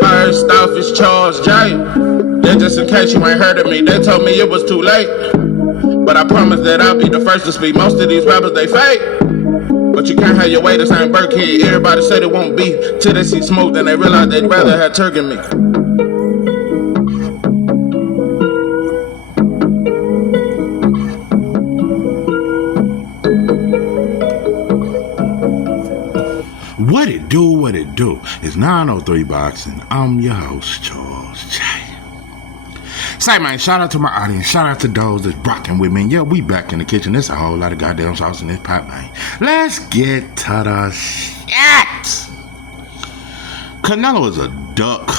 First off, it's Charles J. Then just in case you ain't heard of me, they told me it was too late. But I promise that I'll be the first to speak. Most of these rappers, they fake. But you can't have your way, this ain't Burkhead. Everybody said it won't be till they see smoke, then they realize they'd rather have turkey meat. What it do? It's 903 Boxing. I'm your host, Charles J. Say, man, shout out to my audience. Shout out to those that's rocking with me. Yeah, we back in the kitchen. There's a whole lot of goddamn sauce in this pot, man. Let's get to the shit. Canelo is a duck.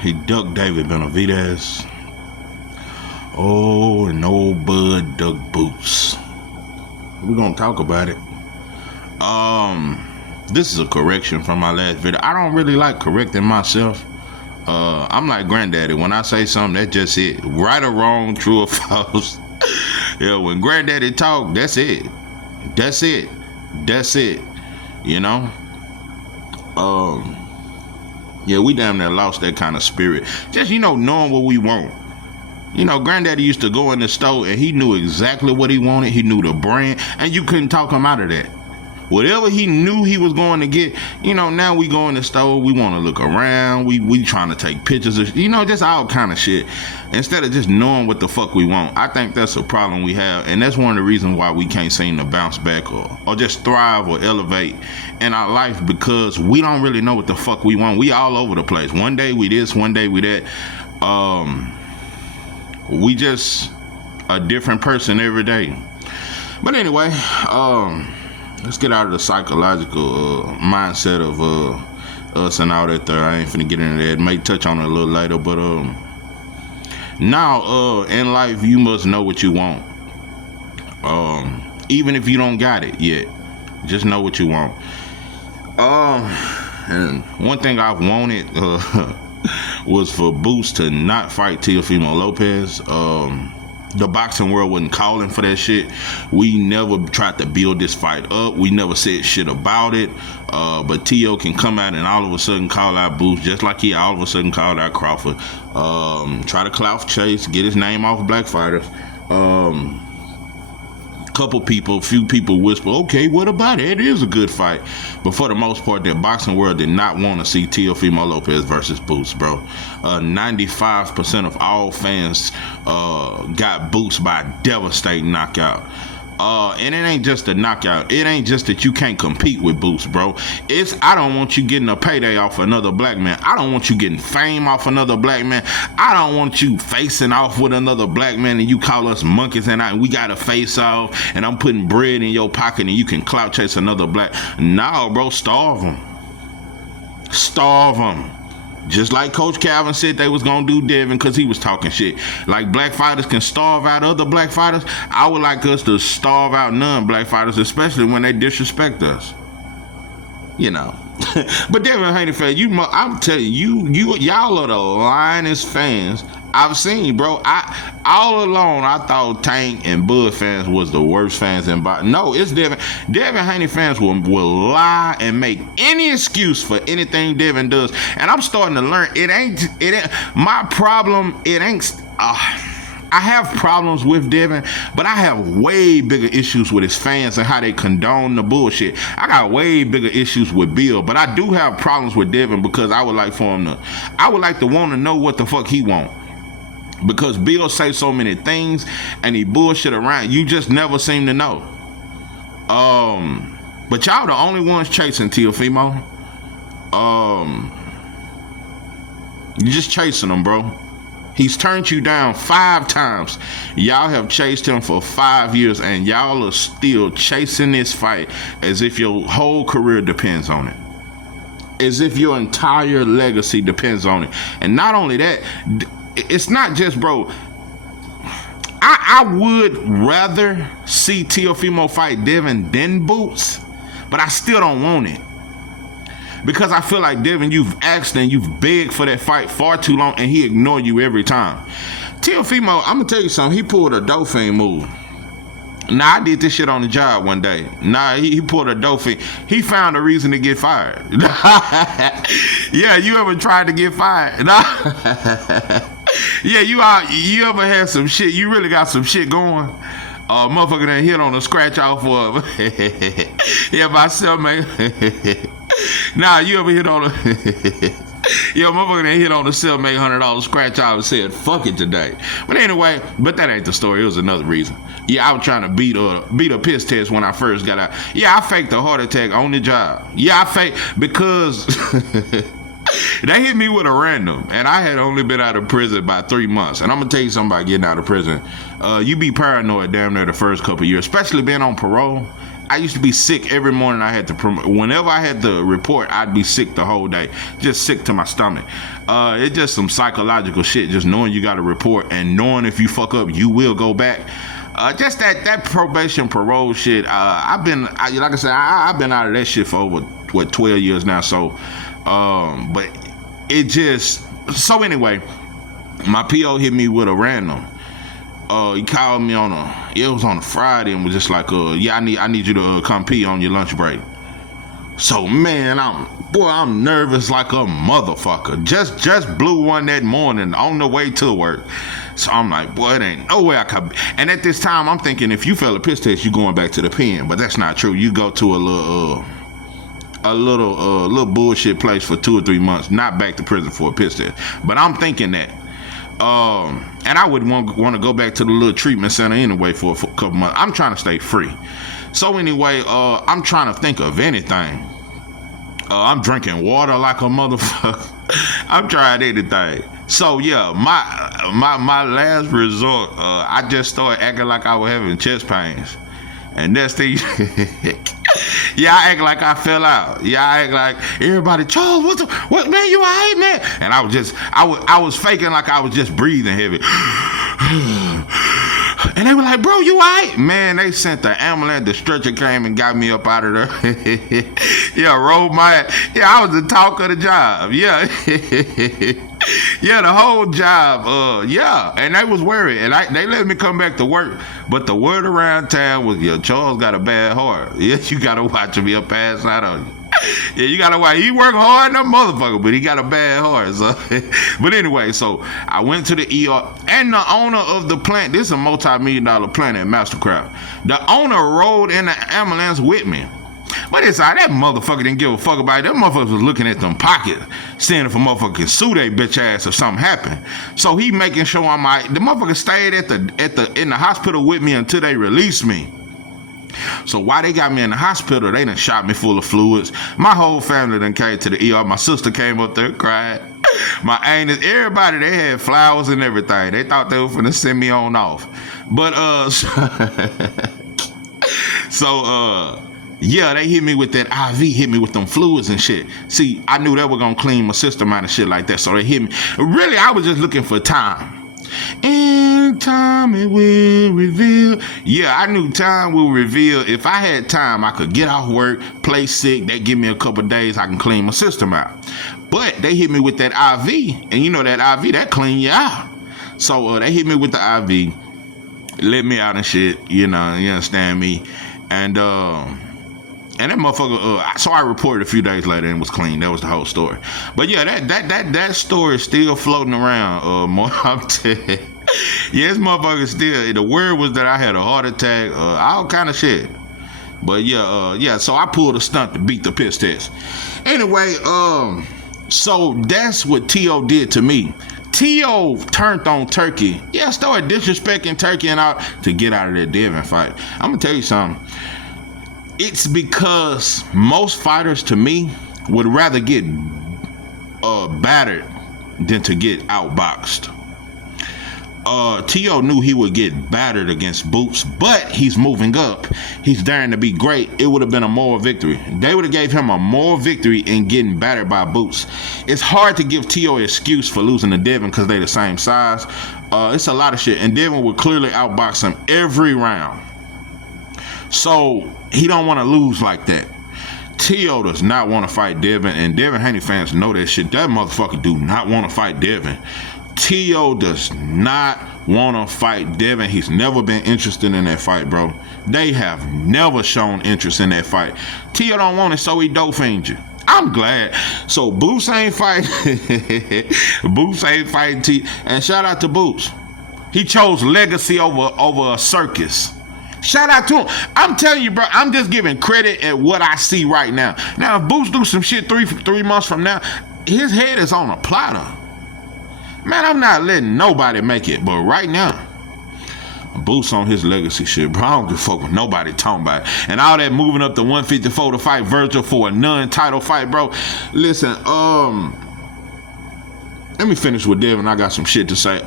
He ducked David Benividez. Oh, and old Bud duck boots. We're gonna talk about it. This is a correction from my last video. I don't really like correcting myself. I'm like granddaddy. When I say something, that's just it. Right or wrong, true or false. Yeah, when granddaddy talk, that's it. That's it. That's it. You know? Yeah, we damn near lost that kind of spirit. Just, knowing what we want. Granddaddy used to go in the store and he knew exactly what he wanted. He knew the brand, and you couldn't talk him out of that. Whatever he knew he was going to get, now we go in the store, we want to look around, we trying to take pictures of, just all kind of shit. Instead of just knowing what the fuck we want. I think that's a problem we have, and that's one of the reasons why we can't seem to bounce back or just thrive or elevate in our life, because we don't really know what the fuck we want. We all over the place. One day we this, one day we that. We just a different person every day. But anyway, let's get out of the psychological mindset of us and all that there. I ain't finna get into that. May touch on it a little later, but now in life you must know what you want. Even if you don't got it yet, just know what you want. And one thing I've wanted was for Boots to not fight Teofimo Lopez. The boxing world wasn't calling for that shit. We never tried to build this fight up. We never said shit about it. But Tio can come out and all of a sudden call out Boots, just like he all of a sudden called out Crawford. Try to clout chase, get his name off black fighters. Few people whisper, okay, what about it? It is a good fight. But for the most part, the boxing world did not want to see Teofimo Lopez versus Boots, bro. 95% of all fans got Boots by a devastating knockout. And it ain't just a knockout. It ain't just that you can't compete with Boots, bro. It's, I don't want you getting a payday off another black man. I don't want you getting fame off another black man. I don't want you facing off with another black man and you call us monkeys and we got to face off and I'm putting bread in your pocket and you can clout chase another black. No, bro, starve them. Starve them. Just like Coach Calvin said they was gonna do Devin because he was talking shit. Like black fighters can starve out other black fighters, I would like us to starve out non-black fighters, especially when they disrespect us. But Devin Haney fan, I'm telling you, y'all are the lyingest fans I've seen, bro. All alone I thought Tank and Bud fans was the worst fans in boxing. No, it's Devin. Devin Haney fans will lie and make any excuse for anything Devin does. And I'm starting to learn it ain't my problem. I have problems with Devin, but I have way bigger issues with his fans and how they condone the bullshit. I got way bigger issues with Bill, but I do have problems with Devin because I would like to want to know what the fuck he want. Because Bill say so many things and he bullshit around, you just never seem to know. But y'all the only ones chasing Teofimo. You just chasing him, bro. He's turned you down 5 times. Y'all have chased him for 5 years and y'all are still chasing this fight as if your whole career depends on it. As if your entire legacy depends on it. And not only that, it's not just, bro, I would rather see Teofimo fight Devin than Boots, but I still don't want it. Because I feel like Devin, you've asked and you've begged for that fight far too long and he ignored you every time. Teofimo, I'm going to tell you something. He pulled a Dauphin move. Nah, I did this shit on the job one day. Nah, he pulled a dope thing. He found a reason to get fired. Yeah, you ever tried to get fired? Nah. Yeah, you ever had some shit, you really got some shit going? Motherfucker done hit on a scratch off of yeah, my cellmate. Nah, you ever hit on a yo, motherfucker done hit on the cellmate $100 scratch off and said, fuck it today. But anyway, but that ain't the story. It was another reason. Yeah, I was trying to beat a piss test when I first got out. Yeah, I faked a heart attack on the job. Yeah, I faked because they hit me with a random, and I had only been out of prison about 3 months. And I'm gonna tell you something about getting out of prison. You be paranoid damn near the first couple of years, especially being on parole. I used to be sick every morning. Whenever I had to report, I'd be sick the whole day, just sick to my stomach. It's just some psychological shit, just knowing you got to report and knowing if you fuck up, you will go back. Just that probation parole shit. I've been out of that shit for over 12 years now. So, but it just anyway, my PO hit me with a random. He called me it was on a Friday and was just like, yeah, I need you to come pee on your lunch break. So man, I'm nervous like a motherfucker. Just blew one that morning on the way to work. So I'm like, boy, it ain't no way I could. And at this time, I'm thinking if you fail a piss test, you going back to the pen. But that's not true. You go to a little bullshit place for 2 or 3 months, not back to prison for a piss test. But I'm thinking that. And I would want to go back to the little treatment center anyway for a couple months. I'm trying to stay free. So anyway, I'm trying to think of anything. I'm drinking water like a motherfucker. I'm trying anything. So yeah, my last resort, I just started acting like I was having chest pains. And that's the yeah, I act like I fell out. Yeah, I act like everybody, Charles, what man, you alright, man? And I was faking like I was just breathing heavy. And they were like, bro, you alright? Man, they sent the ambulance, the stretcher came and got me up out of there. Yeah, rolled my, yeah, I was the talk of the job. Yeah. Yeah, the whole job, yeah, and they was worried, and they let me come back to work, but the word around town was, yo, Charles got a bad heart. Yeah, you gotta watch him, he'll pass out on you. Yeah, you gotta watch, he work hard, no motherfucker, but he got a bad heart, so. But anyway, so I went to the ER, and the owner of the plant, this is a multi-million-dollar plant at Mastercraft, the owner rode in the ambulance with me. But it's like that motherfucker didn't give a fuck about it. That motherfucker was looking at them pockets, seeing if a motherfucker can sue they bitch ass if something happened. So he making sure I'm alright. The motherfucker stayed in the hospital with me until they released me. So while they got me in the hospital, they done shot me full of fluids. My whole family done came to the ER. My sister came up there and cried. My aunt, everybody, they had flowers and everything. They thought they were finna send me on off. But yeah, they hit me with that IV, hit me with them fluids and shit. See, I knew they were gonna clean my system out and shit like that, so they hit me. Really, I was just looking for time. In time it will reveal. Yeah, I knew time will reveal. If I had time, I could get off work, play sick. They give me a couple days, I can clean my system out. But they hit me with that IV, and you know that IV, that clean you out. So they hit me with the IV, let me out and shit, you know, you understand me? And that motherfucker, so I reported a few days later and it was clean. That was the whole story. But yeah, that story is still floating around. I'm telling you. Yeah, this motherfucker still, the word was that I had a heart attack, all kind of shit. But yeah, so I pulled a stunt to beat the piss test. Anyway, so that's what T.O. did to me. T.O. turned on Turkey. Yeah, started disrespecting Turkey and all to get out of that Devin fight. I'm gonna tell you something. It's because most fighters, to me, would rather get battered than to get outboxed. T.O. knew he would get battered against Boots, but he's moving up. He's daring to be great. It would have been a moral victory. They would have gave him a moral victory in getting battered by Boots. It's hard to give T.O. an excuse for losing to Devin because they the same size. It's a lot of shit, and Devin would clearly outbox him every round. So he don't want to lose like that. T.O. does not want to fight Devin, and Devin Haney fans know that shit. That motherfucker do not want to fight Devin. T.O. does not wanna fight Devin. He's never been interested in that fight, bro. They have never shown interest in that fight. Tio don't want it, so he dope fiends you. I'm glad. So Boots ain't fighting. Boots ain't fighting T. And shout out to Boots. He chose legacy over a circus. Shout out to him. I'm telling you, bro, I'm just giving credit at what I see right now. Now, if Boots do some shit 3 months from now, his head is on a platter. Man, I'm not letting nobody make it. But right now, Boots on his legacy shit, bro. I don't give a fuck what nobody talking about it. And all that moving up to 154 to fight Virgil for a non-title fight, bro. Listen, let me finish with Devin. I got some shit to say.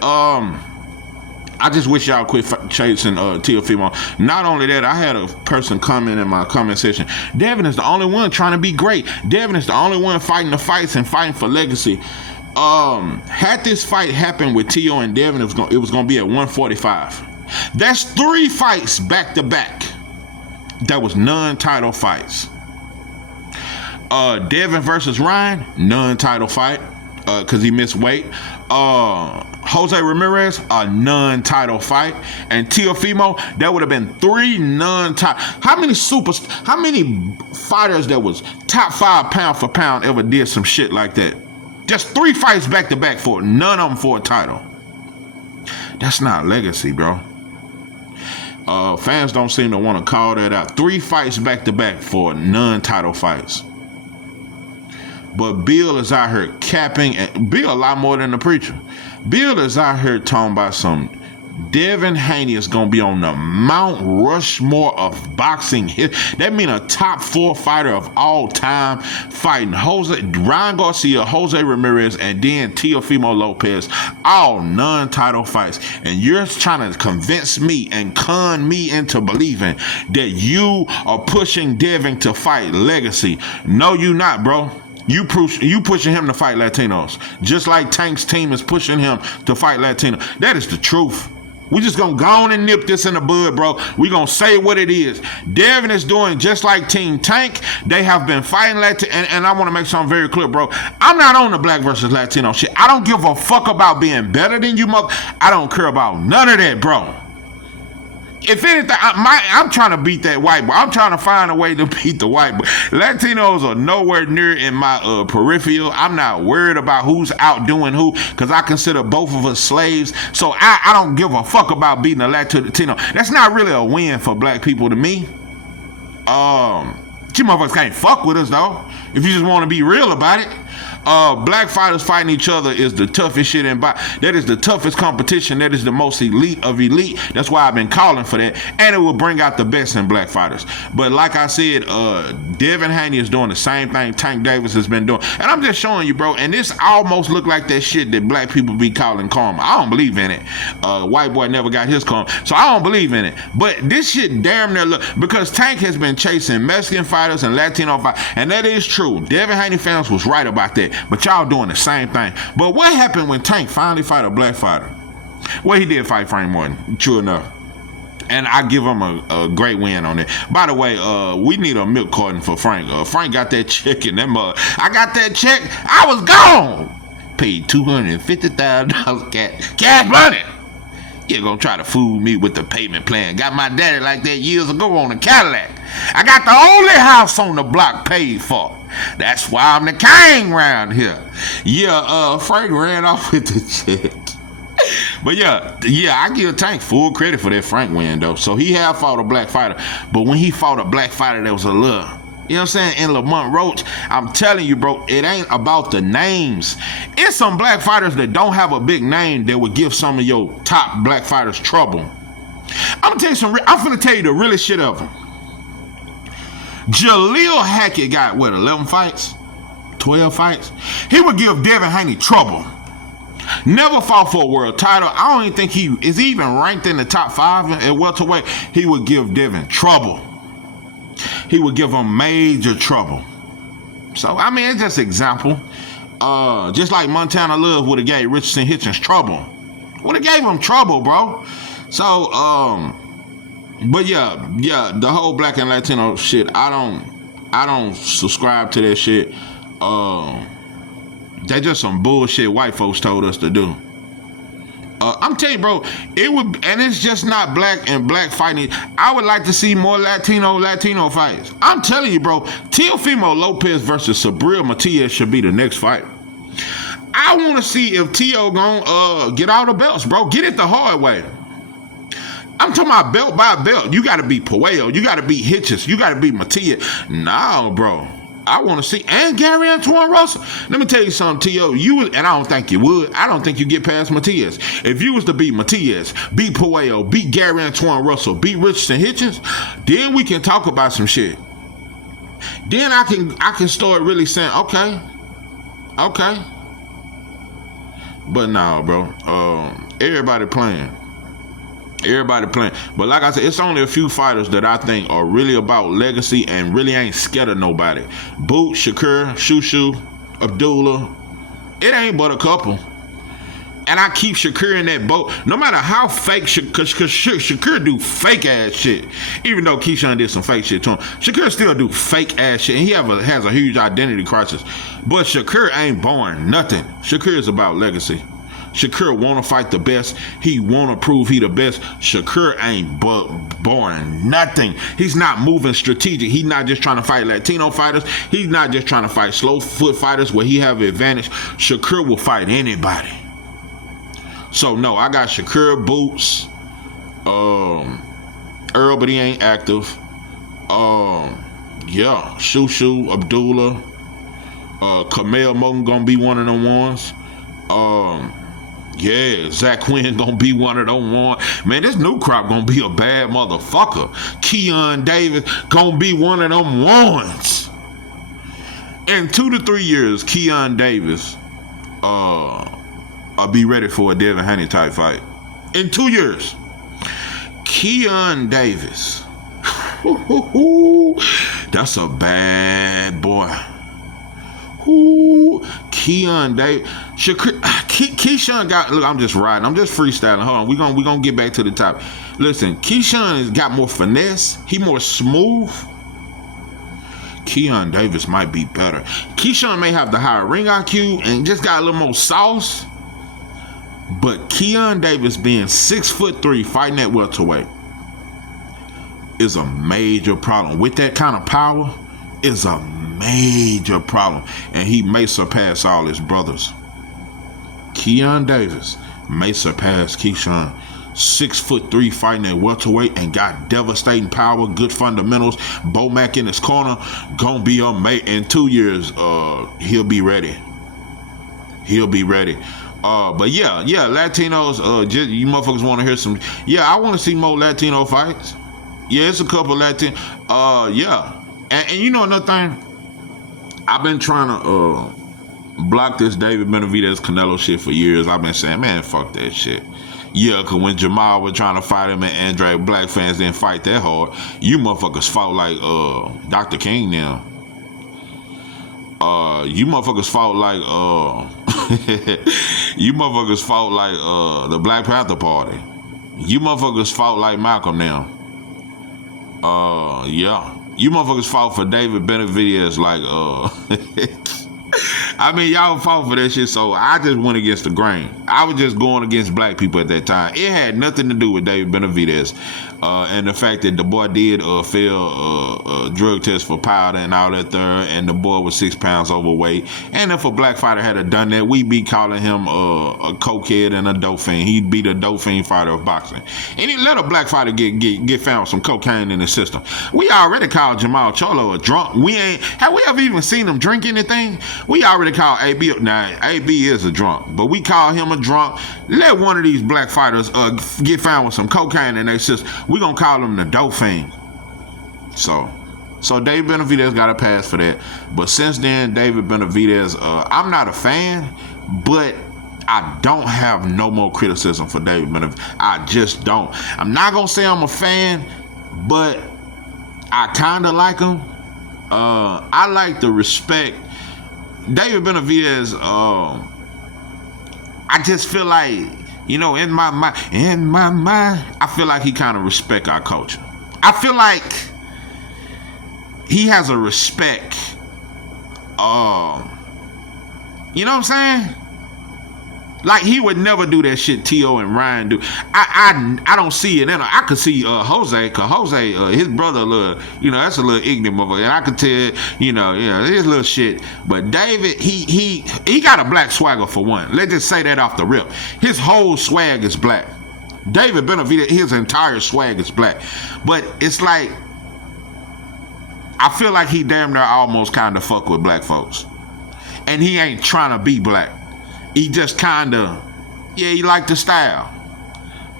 I just wish y'all quit chasing Teofimo. Not only that, I had a person comment in my comment section. Devin is the only one trying to be great. Devin is the only one fighting the fights and fighting for legacy. Had this fight happened with Tio and Devin, it was gonna be at 145. That's 3 fights back to back. That was non-title fights. Devin versus Ryan, non-title fight, cause he missed weight. Jose Ramirez, a non-title fight, and Teofimo, that would have been 3 non-title. How many fighters that was top 5 pound for pound ever did some shit like that? Just 3 fights back to back for none of them for a title. That's not legacy, bro. Fans don't seem to want to call that out. 3 fights back to back for non-title fights. But Bill is out here capping, and Bill a lot more than the preacher. Bill is out here talking about some Devin Haney is going to be on the Mount Rushmore of boxing. That mean a top 4 fighter of all time fighting Ryan Garcia, Jose Ramirez, and then Teofimo Lopez, all non-title fights. And you're trying to convince me and con me into believing that you are pushing Devin to fight legacy. No, you not, bro. You pushing him to fight Latinos, just like Tank's team is pushing him to fight Latino. That is the truth. We just gonna go on and nip this in the bud, bro. We gonna say what it is. Devin is doing just like Team Tank. They have been fighting Latino, and I want to make something very clear, bro. I'm not on the black versus Latino shit. I don't give a fuck about being better than you, mother. I don't care about none of that, bro. If anything, I'm trying to beat that white boy. I'm trying to find a way to beat the white boy. Latinos are nowhere near in my peripheral. I'm not worried about who's outdoing who, because I consider both of us slaves. So I don't give a fuck about beating a Latino. That's not really a win for black people to me. You motherfuckers can't fuck with us, though, if you just want to be real about it. Black fighters fighting each other is the toughest shit in boxing. That is the toughest competition. That is the most elite of elite. That's why I've been calling for that. And it will bring out the best in black fighters. But like I said, Devin Haney is doing the same thing Tank Davis has been doing. And I'm just showing you, bro. And this almost look like that shit that black people be calling karma. I don't believe in it. White boy never got his karma. So I don't believe in it. But this shit damn near look, because Tank has been chasing Mexican fighters and Latino fighters. And that is true. Devin Haney fans was right about that. But y'all doing the same thing. But what happened when Tank finally fought a black fighter? Well, he did fight Frank Morton, true enough. And I give him a great win on it. By the way, we need a milk carton for Frank. Frank got that check in that mug. I got that check. I was gone. Paid $250,000 cash money. You're gonna try to fool me with the payment plan. Got my daddy like that years ago on a Cadillac. I got the only house on the block paid for. That's why I'm the king around here. Yeah, Frank ran off with the check. But yeah, I give Tank full credit for that Frank win, though. So he had fought a black fighter. But when he fought a black fighter, there was a little, you know what I'm saying, in Lamont Roach, I'm telling you, bro, it ain't about the names. It's some black fighters that don't have a big name that would give some of your top black fighters trouble. I'm finna tell you the realest shit of them. Jaleel Hackett got, 11 fights? 12 fights? He would give Devin Haney trouble. Never fought for a world title. I don't even think he is even ranked in the top 5 at welterweight. He would give Devin trouble. He would give him major trouble. So, I mean, it's just an example. Just like Montana Love would have gave Richardson Hitchens trouble. Would have gave him trouble, bro. So, but yeah, the whole black and Latino shit, I don't subscribe to that shit. That's just some bullshit white folks told us to do. I'm telling you, bro, it would, and it's just not black and black fighting. I would like to see more Latino fights. I'm telling you, bro, Teofimo Lopez versus Sabril Matias should be the next fight. I want to see if Tio gon' get all the belts, bro. Get it the hard way. I'm talking about belt by belt. You got to be Puello. You got to be Hitchens. You got to be Matias. No, bro. I want to see, and Gary Antoine Russell. Let me tell you something, T.O. And I don't think you would. I don't think you get past Matias. If you was to beat Matias, beat Puello, beat Gary Antoine Russell, beat Richardson Hitchens, then we can talk about some shit. Then I can start really saying, okay. But no, bro. Everybody playing. But like I said, it's only a few fighters that I think are really about legacy and really ain't scared of nobody. Boot, Shakur, Shushu, Abdullah. It ain't but a couple. And I keep Shakur in that boat. No matter how fake, because Shakur do fake ass shit. Even though Keyshawn did some fake shit to him, Shakur still do fake ass shit. And he has a huge identity crisis. But Shakur ain't born nothing. Shakur is about legacy. Shakur want to fight the best. He want to prove he the best. Shakur ain't born nothing. He's not moving strategic. He's not just trying to fight Latino fighters. He's not just trying to fight slow foot fighters where he have an advantage. Shakur will fight anybody. So no, I got Shakur, Boots, Earl, but he ain't active. Shushu, Abdullah, Kamel Moten gonna be one of them ones. Yeah, Zach Quinn gonna be one of them ones. Man, this new crop gonna be a bad motherfucker. Keon Davis gonna be one of them ones. In 2 to 3 years, Keon Davis I'll be ready for a Devin Haney type fight. In 2 years. Keon Davis. That's a bad boy. Keon Davis. Keyshawn got, look, I'm just riding. I'm just freestyling. Hold on. We're gonna get back to the top. Listen, Keyshawn has got more finesse. He more smooth. Keon Davis might be better. Keyshawn may have the higher ring IQ and just got a little more sauce. But Keon Davis being 6'3", fighting at welterweight is a major problem. With that kind of power, is a major problem. And he may surpass all his brothers. Keon Davis may surpass Keyshawn. 6'3", fighting at welterweight and got devastating power, good fundamentals. Bo Mack in his corner, gonna be amazing. In 2 years, he'll be ready. But yeah, Latinos, you motherfuckers want to hear some. Yeah, I want to see more Latino fights. Yeah, it's a couple Latino. Yeah. And you know another thing? I've been trying to block this David Benavidez Canelo shit for years. I've been saying, man, fuck that shit. Yeah, because when Jamal was trying to fight him and Andre, black fans didn't fight that hard. You motherfuckers fought like Dr. King now. You motherfuckers fought like the Black Panther Party. You motherfuckers fought like Malcolm now. Yeah. You motherfuckers fought for David Benavidez like I mean, y'all fought for that shit, so I just went against the grain. I was just going against black people at that time. It had nothing to do with David Benavidez. And the fact that the boy did fail a drug test for powder and all that there, and the boy was 6 pounds overweight. And if a black fighter had done that, we'd be calling him a cokehead and a dope fiend. He'd be the dope fiend fighter of boxing. And he let a black fighter get found with some cocaine in his system. We already called Jamal Cholo a drunk. Have we ever even seen him drink anything? We already called AB. Now, AB is a drunk, but we call him a drunk. Let one of these black fighters get found with some cocaine in their system. We gonna call him the dope fiend. So David Benavidez got a pass for that. But since then, David Benavidez, I'm not a fan, but I don't have no more criticism for David Benavidez. I just don't. I'm not gonna say I'm a fan, but I kind of like him. I like the respect. David Benavidez, I just feel like, you know, in my mind, I feel like he kind of respect our culture. I feel like he has a respect. You know what I'm saying? Like, he would never do that shit T.O. and Ryan do. I don't see it in him. I could see Jose, because Jose, his brother, that's a little ignorant motherfucker. And I could tell, his little shit. But David, he got a black swagger for one. Let's just say that off the rip. His whole swag is black. David Benavidez, his entire swag is black. But it's like, I feel like he damn near almost kind of fuck with black folks. And he ain't trying to be black. He just kind of, he like the style.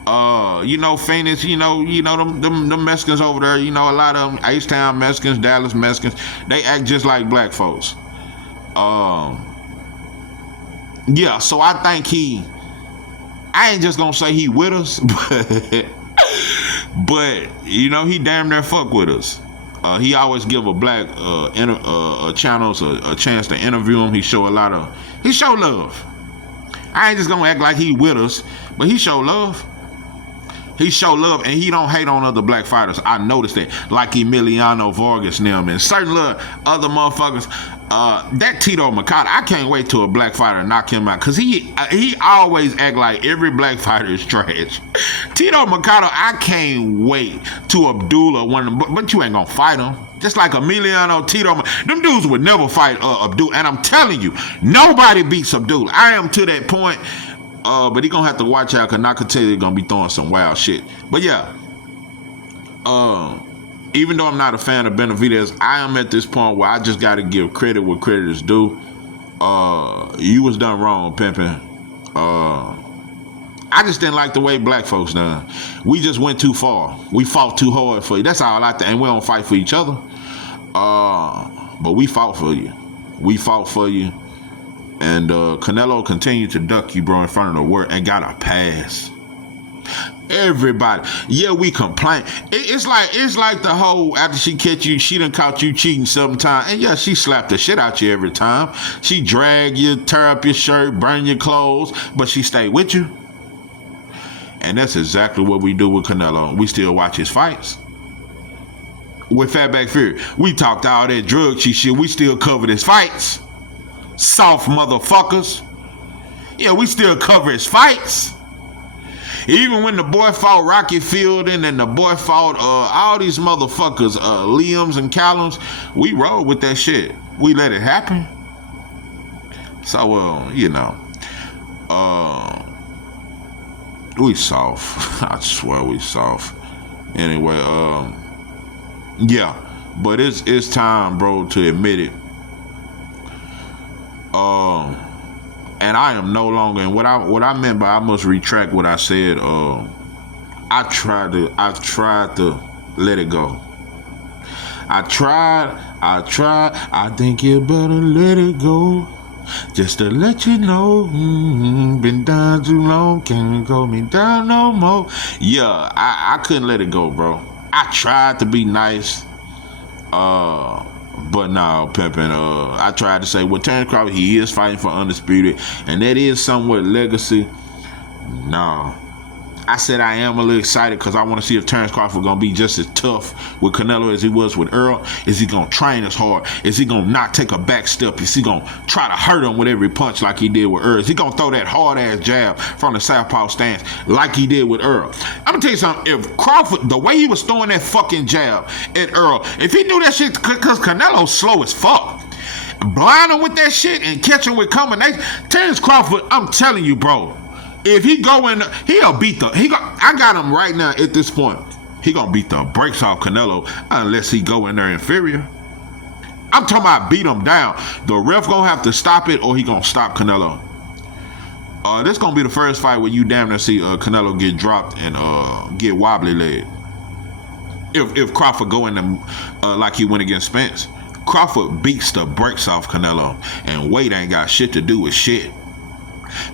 Phoenix, them Mexicans over there, a lot of them, H-Town Mexicans, Dallas Mexicans, they act just like black folks. So I think I ain't just gonna say he with us, but he damn near fuck with us. He always give a black channels a chance to interview him. He show love. I ain't just gonna act like he with us, but he show love. He show love, and he don't hate on other black fighters. I noticed that, like Emiliano Vargas and them, and certain little other motherfuckers. That Tito Mercado, I can't wait till a black fighter knock him out, because he always act like every black fighter is trash. Tito Mercado, I can't wait to Abdullah, but you ain't gonna fight him. Just like Emiliano, Tito, them dudes would never fight Abdullah, and I'm telling you, nobody beats Abdullah. I am to that point, but he gonna have to watch out, because Nakatele gonna be throwing some wild shit. But yeah, even though I'm not a fan of Benividez, I am at this point where I just got to give credit where credit is due. You was done wrong, pimping. I just didn't like the way black folks done. We just went too far. We fought too hard for you. That's all I think. And we don't fight for each other. But we fought for you. We fought for you. And Canelo continued to duck you, bro, in front of the world and got a pass. Everybody, we complain. It's like the whole, after she catch you, she done caught you cheating sometimes, and she slapped the shit out you every time. She drag you, tear up your shirt, burn your clothes, but she stay with you. And that's exactly what we do with Canelo. We still watch his fights. With Fatback Fury, we talked all that drug shit. We still covered his fights. Soft motherfuckers. We still cover his fights. Even when the boy fought Rocky Fielding and the boy fought all these motherfuckers, Liams and Callums, we rolled with that shit. We let it happen. So, we soft. I swear we soft. Anyway, but it's time, bro, to admit it. And I am no longer, and what I meant by I must retract what I said. I tried to let it go. I tried. I think you better let it go. Just to let you know, been down too long, can't go me down no more. I couldn't let it go, bro. I tried to be nice. But no, pimping. I tried to say, Terrence Crawford, he is fighting for undisputed, and that is somewhat legacy. No, I said I am a little excited because I want to see if Terrence Crawford gonna be just as tough with Canelo as he was with Earl. Is he gonna train as hard? Is he gonna not take a back step? Is he gonna try to hurt him with every punch like he did with Earl? Is he gonna throw that hard ass jab from the southpaw stance like he did with Earl? I'm gonna tell you something. If Crawford, the way he was throwing that fucking jab at Earl, if he knew that shit, because Canelo's slow as fuck, blind him with that shit and catch him with combination, Terrence Crawford, I'm telling you, bro. If he go in, he'll beat I got him right now at this point. He gonna beat the brakes off Canelo unless he go in there inferior. I'm talking about beat him down. The ref gonna have to stop it or he gonna stop Canelo. This gonna be the first fight where you damn near see Canelo get dropped and get wobbly leg. If Crawford go in them like he went against Spence. Crawford beats the brakes off Canelo, and weight ain't got shit to do with shit.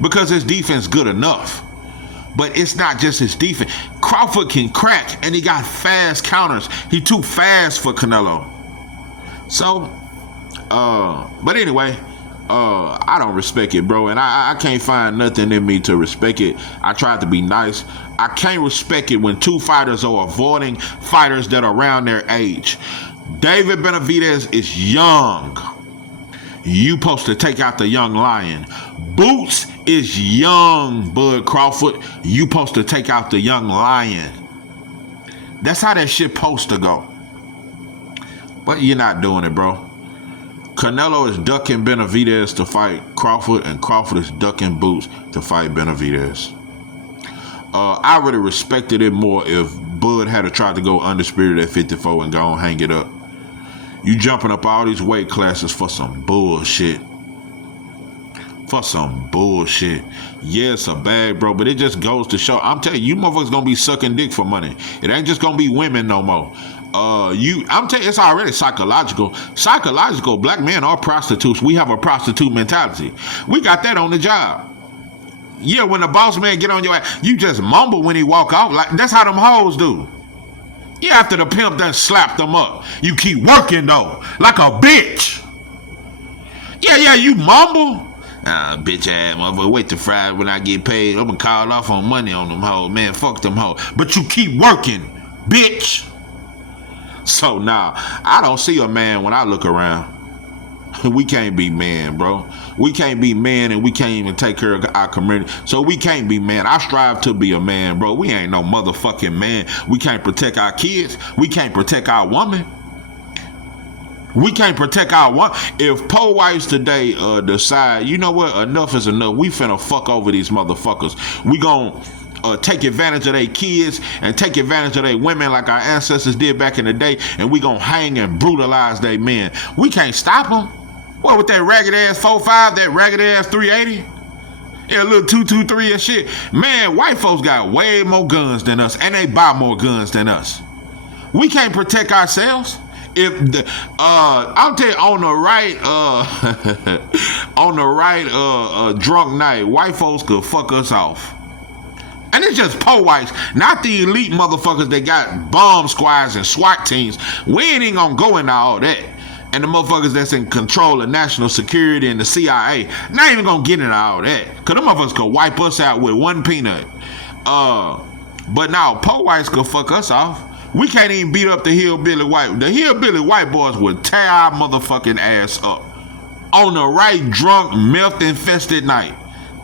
Because his defense good enough. But it's not just his defense. Crawford can crack, and he got fast counters. He too fast for Canelo. So, but anyway, I don't respect it, bro. And I can't find nothing in me to respect it. I tried to be nice. I can't respect it when two fighters are avoiding fighters that are around their age. David Benavidez is young. You supposed to take out the young lion. Boots is young, Bud Crawford. You supposed to take out the young lion. That's how that shit supposed to go. But you're not doing it, bro. Canelo is ducking Benividez to fight Crawford, and Crawford is ducking Boots to fight Benividez. I really respected it more if Bud had tried to go undisputed at 54 and go and hang it up. You jumping up all these weight classes for some bullshit. For some bullshit. Yeah, it's a bag, bro, but it just goes to show. I'm telling you, motherfuckers gonna be sucking dick for money. It ain't just gonna be women no more. I'm telling you, it's already psychological. Psychological, black men are prostitutes. We have a prostitute mentality. We got that on the job. Yeah, when the boss man get on your ass, you just mumble when he walk out. Like that's how them hoes do. Yeah, after the pimp done slapped them up, you keep working though, like a bitch. Yeah, you mumble. Bitch ass motherfucker, wait till Friday when I get paid. I'm gonna call off on money on them hoes. Man, fuck them hoes. But you keep working, bitch. So now, I don't see a man when I look around. We can't be men, bro. We can't be men, and we can't even take care of our community. So we can't be men. I strive to be a man, bro. We ain't no motherfucking man. We can't protect our kids. We can't protect our woman. We can't protect our woman. If po wives today decide, you know what, enough is enough. We finna fuck over these motherfuckers. We gon' take advantage of their kids and take advantage of their women like our ancestors did back in the day, and we gonna hang and brutalize their men. We can't stop them. What, with that ragged ass 4.5, that ragged ass 380? Yeah, a little 223 and shit. Man, white folks got way more guns than us, and they buy more guns than us. We can't protect ourselves. If the I'll tell you, on the right drunk night, white folks could fuck us off. And it's just po whites, not the elite motherfuckers that got bomb squads and SWAT teams. We ain't gonna go into all that. And the motherfuckers that's in control of national security and the CIA, not even gonna get into all that. Cause them motherfuckers could wipe us out with one peanut. But now po whites could fuck us off. We can't even beat up the hillbilly white. The hillbilly white boys would tear our motherfucking ass up. On the right drunk, meth infested night.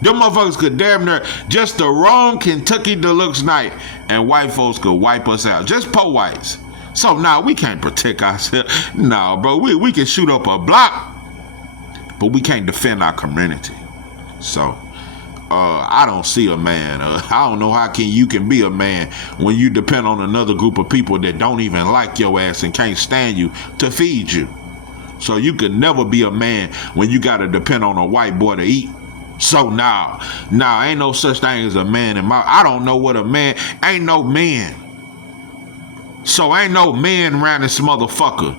Them motherfuckers could damn near just the wrong Kentucky Deluxe night, and white folks could wipe us out. Just po whites. So now we can't protect ourselves. No, bro, we can shoot up a block, but we can't defend our community. So I don't see a man. I don't know how you can be a man when you depend on another group of people that don't even like your ass and can't stand you to feed you. So you could never be a man when you gotta depend on a white boy to eat. So now ain't no such thing as a man in my. I don't know what a man. Ain't no man. So ain't no man around this motherfucker.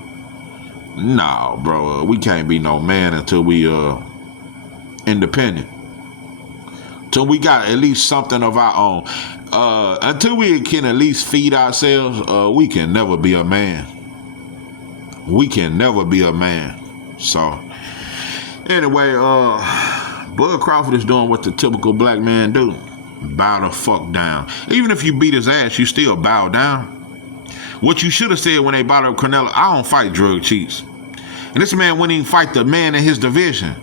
Nah, bro, we can't be no man until we independent. Till we got at least something of our own. Until we can at least feed ourselves, we can never be a man. We can never be a man. So anyway, Bud Crawford is doing what the typical black man do. Bow the fuck down. Even if you beat his ass, you still bow down. What you should have said when they bought up Canelo, I don't fight drug cheats. And this man wouldn't even fight the man in his division.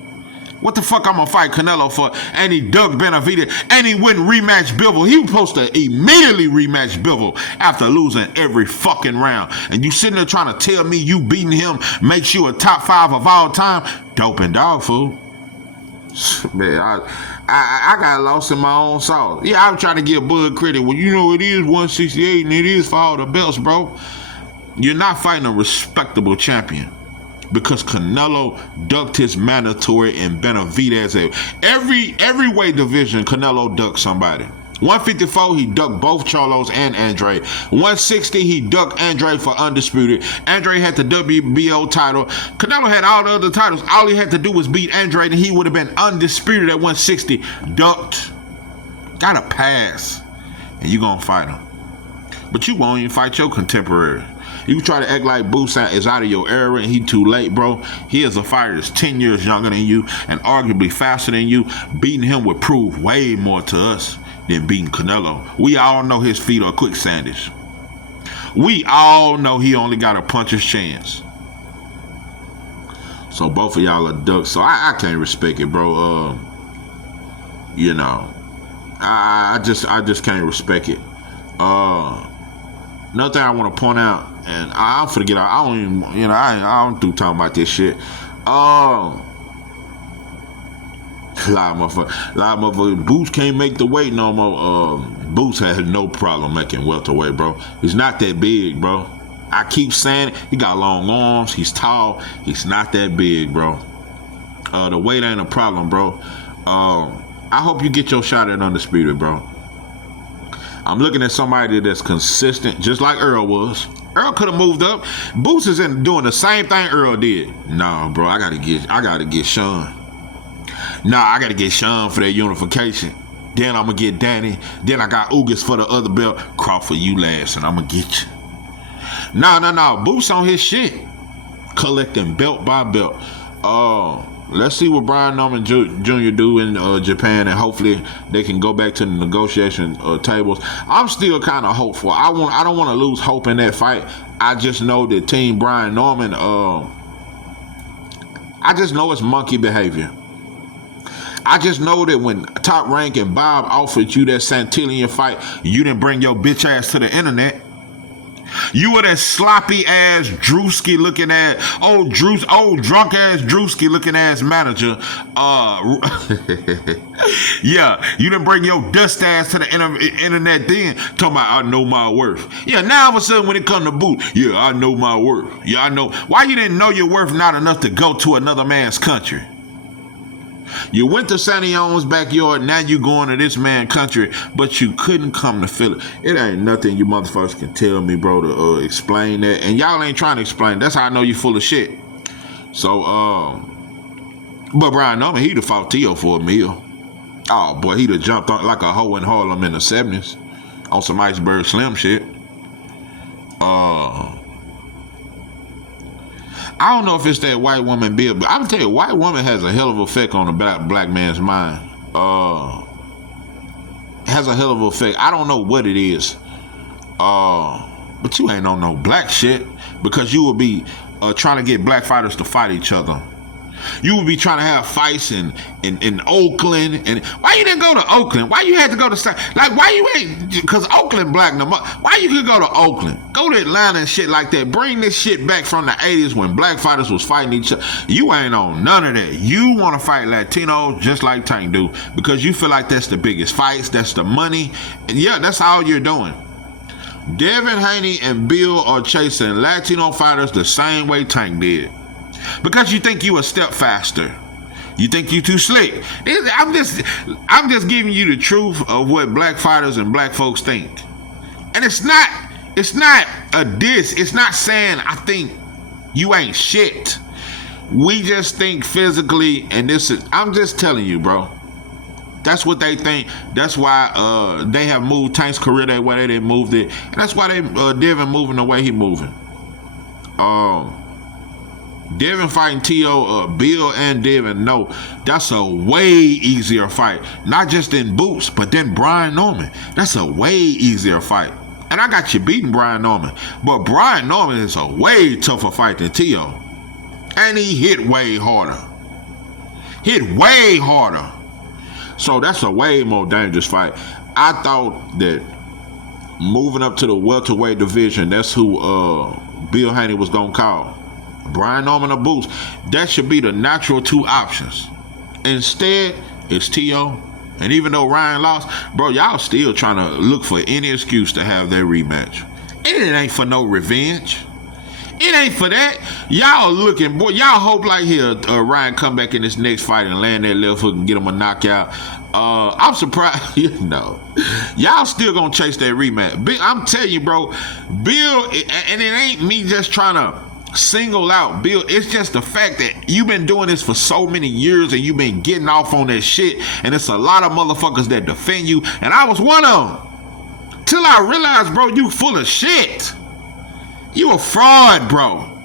What the fuck I'm gonna fight Canelo for? And he dug Benividez, and he wouldn't rematch Bivol. He was supposed to immediately rematch Bivol after losing every fucking round. And you sitting there trying to tell me you beating him makes you a top 5 of all time? Dope and dog food. Man, I got lost in my own sauce. Yeah, I'm trying to give Bud credit. Well, you know, it is 168 and it is for all the belts, bro. You're not fighting a respectable champion because Canelo ducked his mandatory and Benividez. Every weight division, Canelo ducked somebody. 154, he ducked both Charlos and Andre. 160, he ducked Andre for undisputed. Andre had the WBO title. Canelo had all the other titles. All he had to do was beat Andre, and he would have been undisputed at 160. Ducked. Got a pass. And you gonna fight him. But you won't even fight your contemporary. You try to act like Boots is out of your era and he too late, bro. He is a fighter that's 10 years younger than you and arguably faster than you. Beating him would prove way more to us than beating Canelo. We all know his feet are quicksandish. We all know he only got a puncher's chance. So both of y'all are ducks. So I can't respect it, bro. You know, I just can't respect it. Another thing I want to point out, and I'll forget. I don't even, you know, I don't do talking about this shit. Live motherfucker. Boots can't make the weight no more. Boots had no problem making welterweight, bro. He's not that big, bro. I keep saying it. He got long arms. He's tall. He's not that big, bro. The weight ain't a problem, bro. I hope you get your shot at Undisputed, bro. I'm looking at somebody that's consistent, just like Earl was. Earl could have moved up. Boots is doing the same thing Earl did. No, bro, I gotta get Sean. Nah, I gotta get Sean for that unification. Then I'm gonna get Danny. Then I got Ugas for the other belt. Crawford, you last, and I'm gonna get you. No. Boots on his shit. Collecting belt by belt. Let's see what Brian Norman Jr. do in Japan, and hopefully they can go back to the negotiation tables. I'm still kind of hopeful. I don't want to lose hope in that fight. I just know that Team Brian Norman. I just know it's monkey behavior. I just know that when Top Rank and Bob offered you that Santillion fight, you didn't bring your bitch ass to the internet. You were that sloppy ass Drewski looking at old drunk ass Drewski looking ass manager. Yeah, you didn't bring your dust ass to the internet then. Talking about I know my worth. Yeah, now all of a sudden when it comes to boot, yeah, I know my worth. Yeah, I know. Why you didn't know your worth not enough to go to another man's country? You went to Sanion's backyard, now you going to this man's country, but you couldn't come to Philly. It ain't nothing you motherfuckers can tell me, bro, to explain that. And y'all ain't trying to explain. That's how I know you full of shit. So, but Brian Norman, he'd have fought Tio for a meal. Oh, boy, he'd have jumped on like a hoe in Harlem in the 70s on some Iceberg Slim shit. I don't know if it's that white woman bill, but I'm tell you, white woman has a hell of an effect on a black man's mind. Has a hell of an effect. I don't know what it is. But you ain't on no black shit because you will be trying to get black fighters to fight each other. You would be trying to have fights in Oakland. And why you didn't go to Oakland? Why you had to go to like why you ain't? Because Oakland black no more. Why you could go to Oakland? Go to Atlanta and shit like that. Bring this shit back from the 80s when black fighters was fighting each other. You ain't on none of that. You want to fight Latinos just like Tank do because you feel like that's the biggest fights. That's the money. And yeah, that's all you're doing. Devin Haney and Bill are chasing Latino fighters the same way Tank did. Because you think you a step faster. You think you too slick. I'm just giving you the truth of what black fighters and black folks think. And it's not a diss. It's not saying I think you ain't shit. We just think physically, and I'm just telling you, bro. That's what they think. That's why they have moved Tank's career that way they moved it. And that's why they Devin moving the way he moving. Devin fighting T.O., Bill and Devin, no, that's a way easier fight. Not just in Boots, but then Brian Norman. That's a way easier fight. And I got you beating Brian Norman. But Brian Norman is a way tougher fight than T.O. And he hit way harder. So that's a way more dangerous fight. I thought that moving up to the welterweight division, that's who Bill Haney was going to call. Brian Norman or Boots. That should be the natural two options. Instead, it's T.O. And even though Ryan lost, bro, y'all still trying to look for any excuse to have their rematch. And it ain't for no revenge. It ain't for that. Y'all looking, boy, y'all hope like here Ryan come back in this next fight and land that left hook and get him a knockout. I'm surprised, y'all still gonna chase that rematch. I'm telling you, bro, Bill, and it ain't me just trying to single out Bill. It's just the fact that you've been doing this for so many years and you've been getting off on that shit, and it's a lot of motherfuckers that defend you, and I was one of them. Till I realized, bro, you full of shit. You a fraud, bro.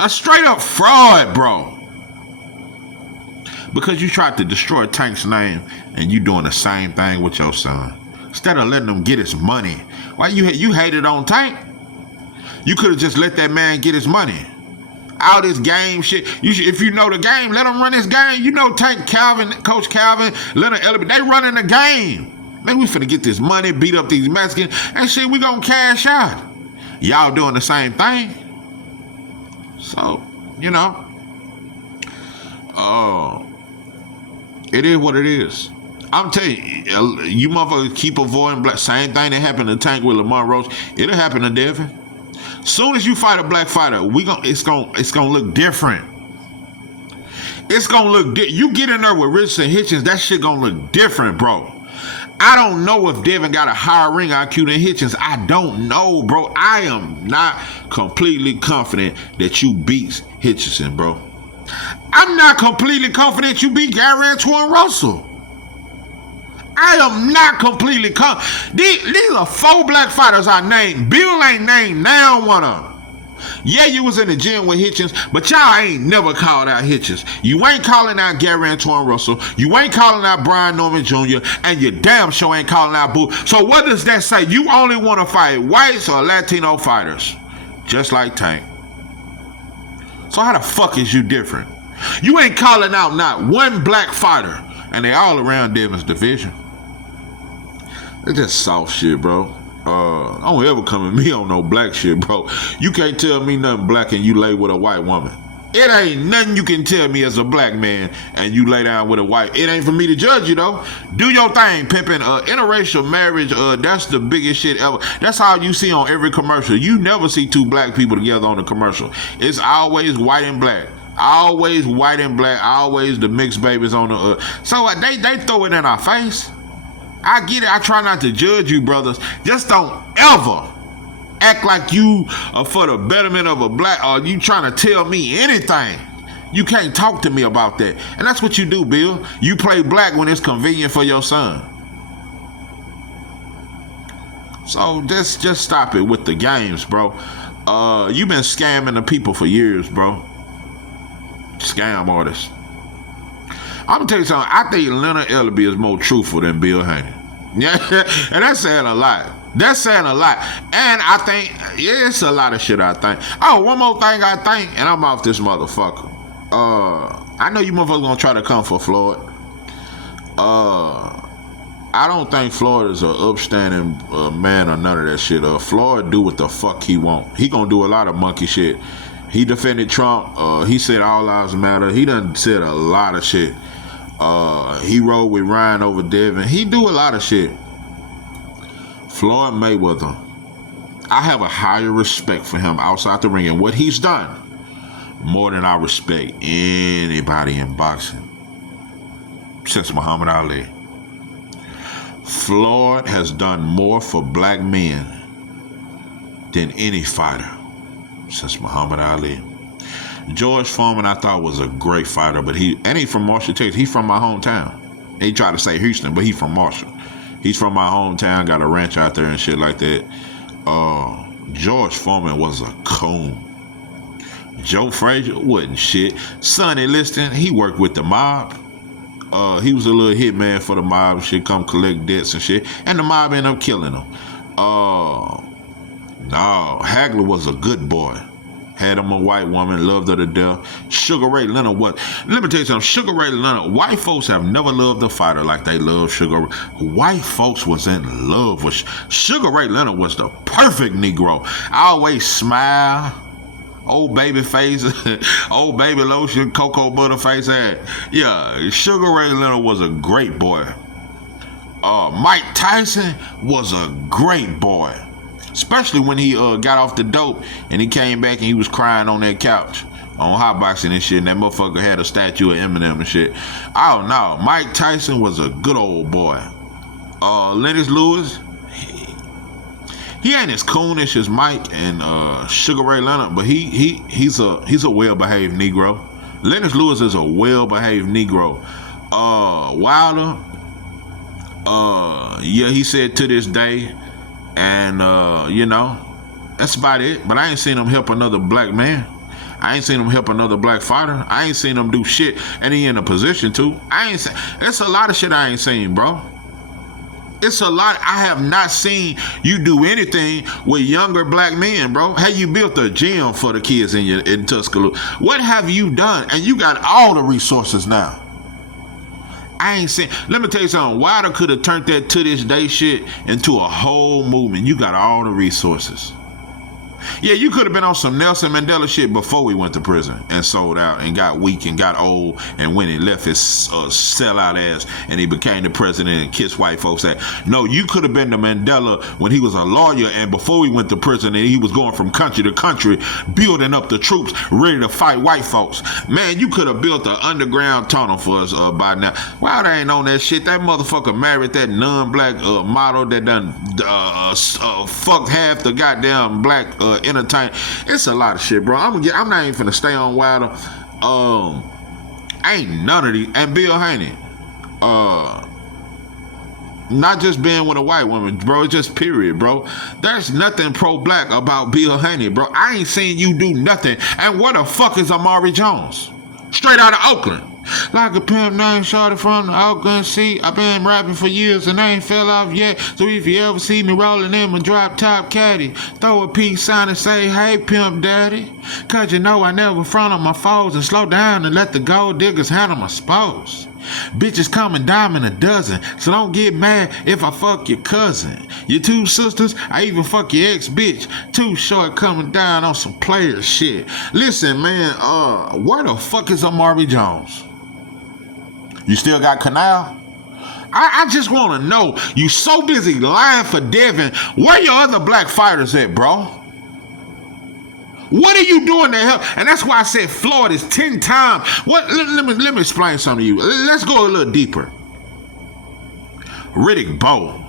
A straight up fraud, bro. Because you tried to destroy Tank's name and you doing the same thing with your son. Instead of letting him get his money. Why you hated on Tank? You could have just let that man get his money. All this game shit. If you know the game, let them run this game. You know, Tank Calvin, Coach Calvin, Leonard Ellerby, they running the game. Man, we finna get this money, beat up these Mexicans, and shit, we gonna cash out. Y'all doing the same thing. So, you know, it is what it is. I'm telling you, you motherfuckers keep avoiding black. Same thing that happened to Tank with Lamar Roach. It'll happen to Devin. Soon as you fight a black fighter, it's gonna look different. It's gonna look you get in there with Richardson Hitchens, that shit gonna look different, bro. I don't know if Devin got a higher ring IQ than Hitchens. I don't know, bro. I am not completely confident that you beat Hitchison, bro. I'm not completely confident you beat Gary Antoine Russell. I am not completely confident. These are 4 black fighters I named. Bill ain't named now one of them. Yeah, you was in the gym with Hitchens, but y'all ain't never called out Hitchens. You ain't calling out Gary Antoine Russell. You ain't calling out Brian Norman Jr. And you damn sure ain't calling out Boo. So what does that say? You only want to fight whites or Latino fighters. Just like Tank. So how the fuck is you different? You ain't calling out not one black fighter. And they all around Devin's division. It's just soft shit, bro. Don't ever come at me on no black shit, bro. You can't tell me nothing black and you lay with a white woman. It ain't nothing you can tell me as a black man and you lay down with a white. It ain't for me to judge you, though. Do your thing, pimping. Interracial marriage, that's the biggest shit ever. That's all you see on every commercial. You never see 2 black people together on a commercial. It's always white and black. Always white and black. Always the mixed babies on the... So they throw it in our face. I get it. I try not to judge you, brothers. Just don't ever act like you are for the betterment of a black, or you trying to tell me anything. You can't talk to me about that. And that's what you do, Bill. You play black when it's convenient for your son. So just stop it with the games, bro. You've been scamming the people for years, bro. Scam artists. I'm gonna tell you something. I think Leonard Ellerby is more truthful than Bill Haney. Yeah, and that's saying a lot. That's saying a lot. And I think, yeah, it's a lot of shit I think. Oh, one more thing I think, and I'm off this motherfucker. I know you motherfuckers gonna try to come for Floyd. I don't think Floyd is an upstanding man or none of that shit. Floyd do what the fuck he want. He gonna do a lot of monkey shit. He defended Trump. He said all lives matter. He done said a lot of shit. He rode with Ryan over Devin. He do a lot of shit. Floyd Mayweather, I have a higher respect for him outside the ring and what he's done more than I respect anybody in boxing since Muhammad Ali. Floyd has done more for black men than any fighter since Muhammad Ali. George Foreman I thought was a great fighter, but he from Marshall, Texas. He's from my hometown. He tried to say Houston, but he's from Marshall. He's from my hometown, got a ranch out there and shit like that. George Foreman was a coon. Joe Frazier wasn't shit. Sonny Liston, he worked with the mob. He was a little hitman for the mob and shit, come collect debts and shit. And the mob ended up killing him. No, Hagler was a good boy. Had him a white woman, loved her to death. Sugar Ray Leonard was. Let me tell you something. Sugar Ray Leonard, white folks have never loved a fighter like they love Sugar Ray. White folks was in love with Sugar Ray Leonard was the perfect Negro. I always smile. Old baby face, old baby lotion, cocoa butter face head. Yeah, Sugar Ray Leonard was a great boy. Mike Tyson was a great boy. Especially when he got off the dope and he came back and he was crying on that couch on hot boxing and shit, and that motherfucker had a statue of Eminem and shit. I don't know. Mike Tyson was a good old boy. Lennox Lewis, he ain't as coonish as Mike and Sugar Ray Leonard, but he's a well-behaved Negro. Lennox Lewis is a well-behaved Negro. Wilder, yeah, he said to this day. And, that's about it. But I ain't seen him help another black man. I ain't seen him help another black fighter. I ain't seen him do shit. And he in a position to. It's a lot of shit I ain't seen, bro. It's a lot. I have not seen you do anything with younger black men, bro. Have you built a gym for the kids in Tuscaloosa? What have you done? And you got all the resources now. I ain't saying. Let me tell you something. Wilder could have turned that To This Day shit into a whole movement. You got all the resources. Yeah, you could have been on some Nelson Mandela shit before we went to prison and sold out and got weak and got old and went and left his sellout ass and he became the president and kissed white folks ass. No, you could have been the Mandela when he was a lawyer and before he went to prison and he was going from country to country building up the troops ready to fight white folks. Man, you could have built an underground tunnel for us by now. Why they ain't on that shit? That motherfucker married that non-black model that done fucked half the goddamn black entertain. It's a lot of shit, bro. I'm not even finna stay on Wilder. Ain't none of these. And Bill Haney, not just being with a white woman, bro. Just period, bro. There's nothing pro-black about Bill Haney, bro. I ain't seen you do nothing. And where the fuck is Amari Jones? Straight out of Oakland. Like a pimp named Shorty from the Oakland seat. I've been rapping for years and I ain't fell off yet. So if you ever see me rolling in my drop top caddy, throw a peace sign and say, hey pimp daddy. Cause you know I never front on my foes and slow down and let the gold diggers handle my spokes. Bitches come and dime in a dozen, so don't get mad if I fuck your cousin. Your two sisters, I even fuck your ex-bitch. Too short coming down on some player shit. Listen, man, where the fuck is Amari Jones? You still got Canelo? I just want to know, you so busy lying for Devin, where your other black fighters at, bro? What are you doing to help? And that's why I said Floyd is 10 times. What? Let me explain something to you. Let's go a little deeper. Riddick Bowe.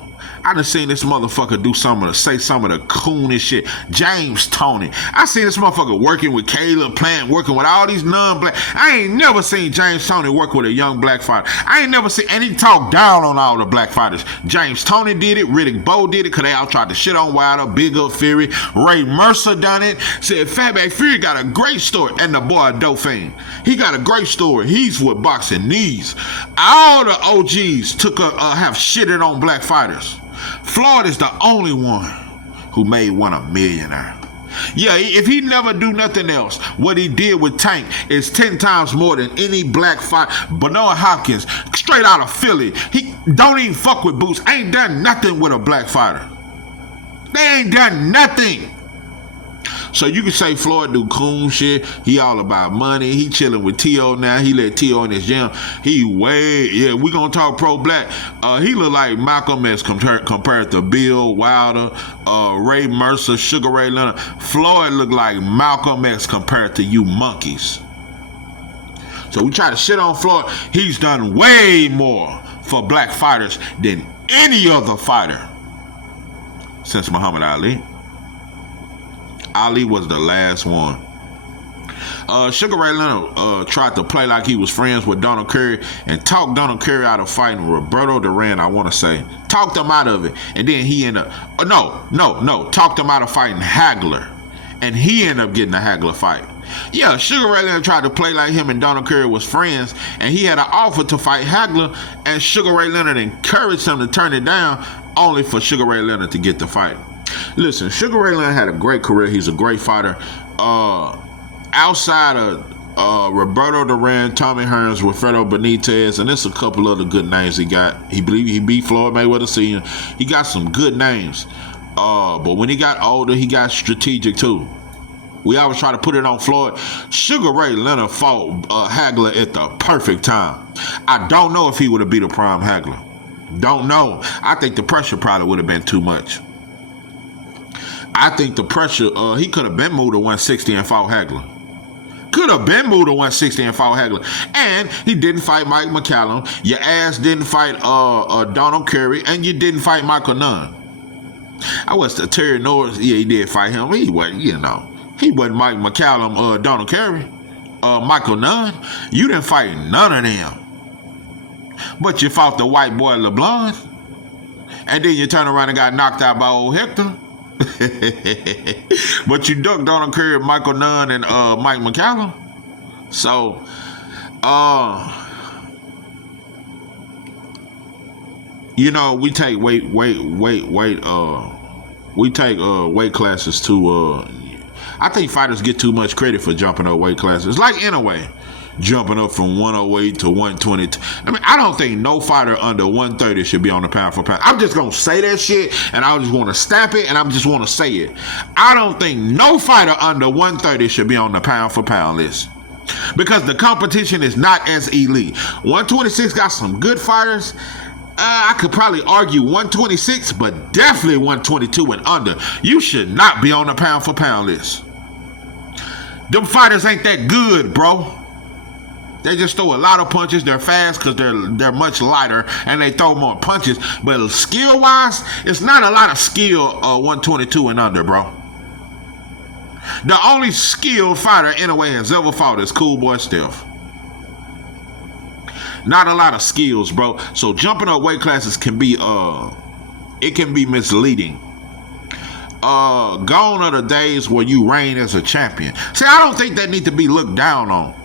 I done seen this motherfucker say some of the coolest shit. James Toney. I seen this motherfucker working with Caleb Plant, working with all these non-black. I ain't never seen James Toney work with a young black fighter. I ain't never seen, and he talked down on all the black fighters. James Toney did it, Riddick Bowe did it, cause they all tried to shit on Wilder, Big Up Fury. Ray Mercer done it. Said Fatback Fury got a great story, and the boy Dauphin. He got a great story. He's with boxing knees. All the OGs have shitted on black fighters. Floyd is the only one who made one a millionaire. Yeah, if he never do nothing else, what he did with Tank is 10 times more than any black fighter. Bernard Hopkins, straight out of Philly, he don't even fuck with Boots. Ain't done nothing with a black fighter. They ain't done nothing. So you can say Floyd do coon shit. He all about money. He chilling with T.O. now. He let T.O. in his gym. We gonna talk pro-black. He look like Malcolm X compared to Bill Wilder, Ray Mercer, Sugar Ray Leonard. Floyd look like Malcolm X compared to you monkeys. So we try to shit on Floyd. He's done way more for black fighters than any other fighter since Muhammad Ali. Ali was the last one. Sugar Ray Leonard tried to play like he was friends with Donald Curry and talked Donald Curry out of fighting Roberto Duran, I want to say. Talked him out of it. And then he ended up... talked him out of fighting Hagler. And he ended up getting a Hagler fight. Yeah, Sugar Ray Leonard tried to play like him and Donald Curry was friends, and he had an offer to fight Hagler, and Sugar Ray Leonard encouraged him to turn it down, only for Sugar Ray Leonard to get the fight. Listen, Sugar Ray Leonard had a great career. He's a great fighter. Outside of Roberto Duran, Tommy Hearns, Wilfredo Benitez, and there's a couple other good names he got. He beat Floyd Mayweather Sr. He got some good names. But when he got older, he got strategic too. We always try to put it on Floyd. Sugar Ray Leonard fought Hagler at the perfect time. I don't know if he would have beat a prime Hagler. Don't know. I think the pressure probably would have been too much. I think the pressure, he could have been moved to 160 and fought Hagler. Could have been moved to 160 and fought Hagler. And he didn't fight Mike McCallum. Your ass didn't fight Donald Curry. And you didn't fight Michael Nunn. I was the Terry Norris. Yeah, he did fight him. He wasn't, he wasn't Mike McCallum, Donald Curry, Michael Nunn. You didn't fight none of them. But you fought the white boy LeBlanc. And then you turn around and got knocked out by old Hector. But you ducked Donald Curry, Michael Nunn, and Mike McCallum. So, You know, we take weight classes to I think fighters get too much credit for jumping up weight classes. Like anyway, jumping up from 108 to 120. I mean, I don't think no fighter under 130 should be on the pound for pound. I'm just gonna say that shit, and I just want to stamp it, and I just want to say it. I don't think no fighter under 130 should be on the pound for pound list, because the competition is not as elite. 126 got some good fighters. I could probably argue 126, but definitely 122 and under. You should not be on the pound for pound list. Them fighters ain't that good, bro. They just throw a lot of punches. They're fast because they're much lighter, and they throw more punches. But skill-wise, it's not a lot of skill 122 and under, bro. The only skilled fighter anyway has ever fought is Cool Boy Steph. Not a lot of skills, bro. So jumping up weight classes can be it can be misleading. Gone are the days where you reign as a champion. See, I don't think that need to be looked down on.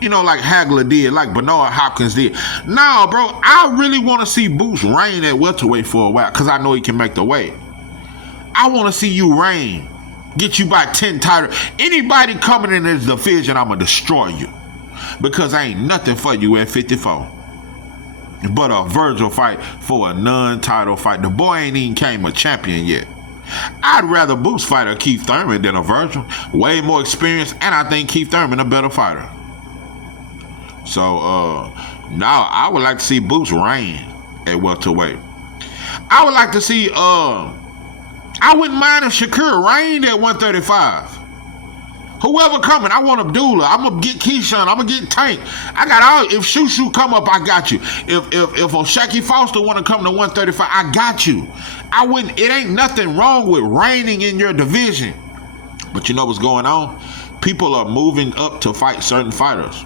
You know, like Hagler did, like Bernard Hopkins did. No, bro, I really want to see Boots reign at welterweight for a while, because I know he can make the weight. I want to see you reign. Get you by 10 titles. Anybody coming in this division, I'm going to destroy you. Because ain't nothing for you at 54. But a Virgil fight for a non-title fight. The boy ain't even came a champion yet. I'd rather Boots fight a Keith Thurman than a Virgil. Way more experience, and I think Keith Thurman a better fighter. So, now I would like to see Boots reign at welterweight. I would like to see, I wouldn't mind if Shakur reigned at 135. Whoever coming, I want Abdullah. I'm gonna get Keyshawn. I'm gonna get Tank. I got all. If Shushu come up, I got you. If O'Shaquie Foster want to come to 135, I got you. I wouldn't. It ain't nothing wrong with reigning in your division. But you know what's going on? People are moving up to fight certain fighters.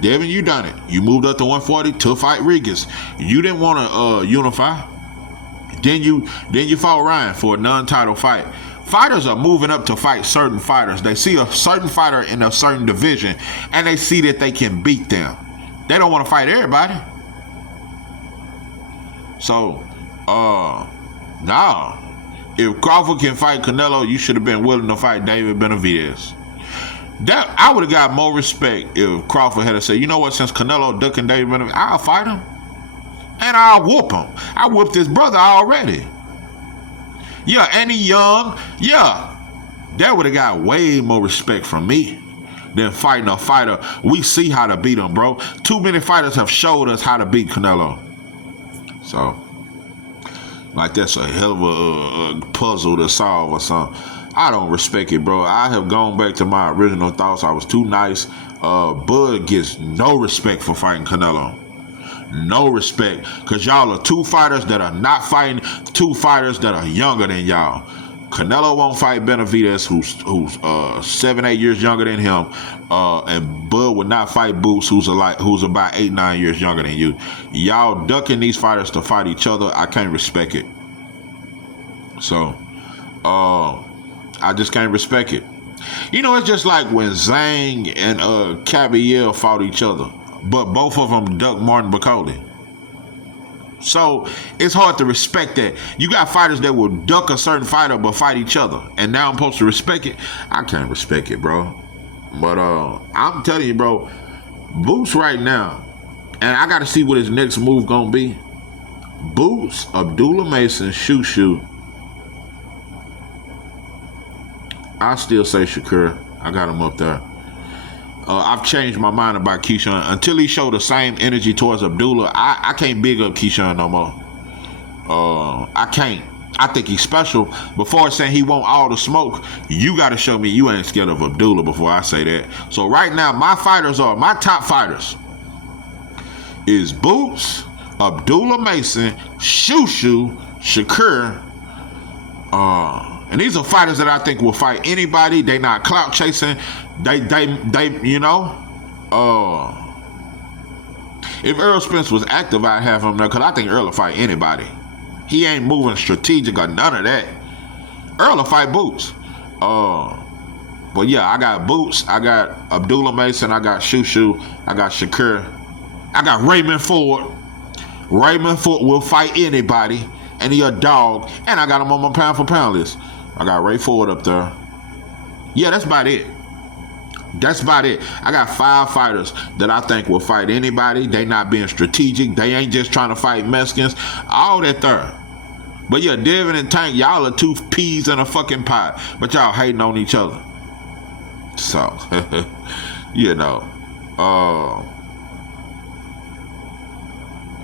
Devin, you done it. You moved up to 140 to fight Regis. You didn't want to unify. Then you fought Ryan for a non-title fight. Fighters are moving up to fight certain fighters. They see a certain fighter in a certain division, and they see that they can beat them. They don't want to fight everybody. So, nah. If Crawford can fight Canelo, you should have been willing to fight David Benavidez. That I would have got more respect if Crawford had to say, you know what, since Canelo ducking David Benavidez, I'll fight him. And I'll whoop him. I whooped his brother already. Yeah, and he young. Yeah. That would have got way more respect from me than fighting a fighter. We see how to beat him, bro. Too many fighters have showed us how to beat Canelo. So, like that's a hell of a puzzle to solve or something. I don't respect it, bro. I have gone back to my original thoughts. I was too nice. Bud gets no respect for fighting Canelo. No respect, because y'all are two fighters that are not fighting two fighters that are younger than y'all. Canelo won't fight Benavidez, who's 7-8 years younger than him, and Bud would not fight Boots, who's about 8-9 years younger than you. Y'all ducking these fighters to fight each other. I can't respect it. So, I just can't respect it. You know, it's just like when Zhang and Caballero fought each other. But both of them ducked Martin Bakoli. So it's hard to respect that. You got fighters that will duck a certain fighter but fight each other. And now I'm supposed to respect it? I can't respect it, bro. But I'm telling you, bro, Boots right now, and I got to see what his next move going to be. Boots, Abdullah Mason, Shushu. I still say Shakur. I got him up there. I've changed my mind about Keyshawn. Until he showed the same energy towards Abdullah, I can't big up Keyshawn no more. I can't. I think he's special. Before saying he want all the smoke, you got to show me you ain't scared of Abdullah before I say that. So right now, my top fighters is Boots, Abdullah Mason, Shushu, Shakur. And these are fighters that I think will fight anybody. They not clout chasing. They you know. If Earl Spence was active, I'd have him there, because I think Earl will fight anybody. He ain't moving strategic or none of that. Earl will fight Boots. But yeah, I got Boots, I got Abdullah Mason, I got Shushu, I got Shakur, I got Raymond Ford, Raymond Foot will fight anybody, and he a dog. And I got him on my pound for pound list. I got Ray Ford up there. Yeah, that's about it. That's about it. I got 5 fighters that I think will fight anybody. They not being strategic. They ain't just trying to fight Mexicans. All that there. But yeah, Devin and Tank, y'all are 2 peas in a fucking pot. But y'all hating on each other. So, you know,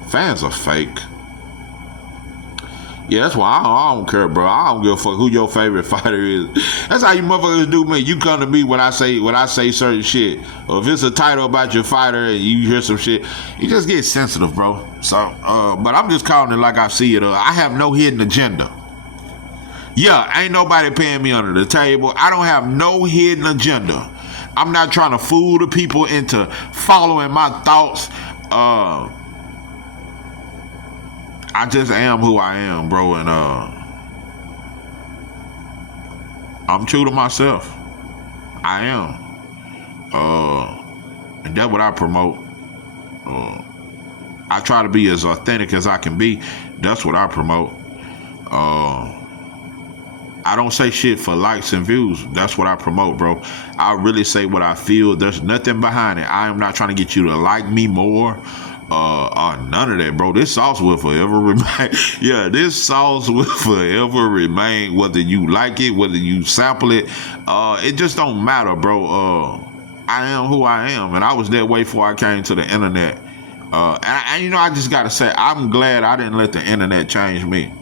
fans are fake. Yeah, that's why I don't care, bro. I don't give a fuck who your favorite fighter is. That's how you motherfuckers do me. You come to me when I say certain shit. Or if it's a title about your fighter and you hear some shit, you just get sensitive, bro. So, but I'm just calling it like I see it. I have no hidden agenda. Yeah, ain't nobody paying me under the table. I don't have no hidden agenda. I'm not trying to fool the people into following my thoughts. I just am who I am, bro, and I'm true to myself. I am. And that's what I promote. I try to be as authentic as I can be. That's what I promote. I don't say shit for likes and views. That's what I promote, bro. I really say what I feel. There's nothing behind it. I am not trying to get you to like me more. None of that, bro. This sauce will forever remain. Yeah, this sauce will forever remain, whether you like it, whether you sample it. It just don't matter, bro. I am who I am, and I was that way before I came to the internet. And you know, I just gotta say, I'm glad I didn't let the internet change me.